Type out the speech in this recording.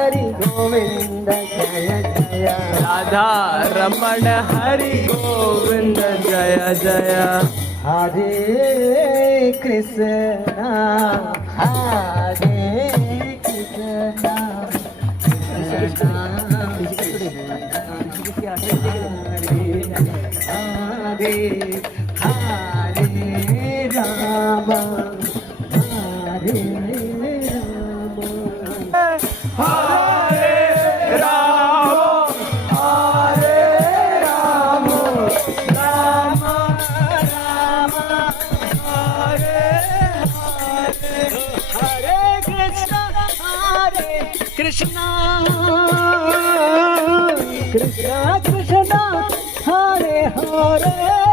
Hari Govind Jai Jai Radha Raman Hari Govind Jai Jai Hare Krishna Hare Krishna Krishna Hare Hare Ram Hare Ram Hare Ram Hare Ram Ram Ram Hare Hare Hare Krishna Krishna Krishna Hare Hare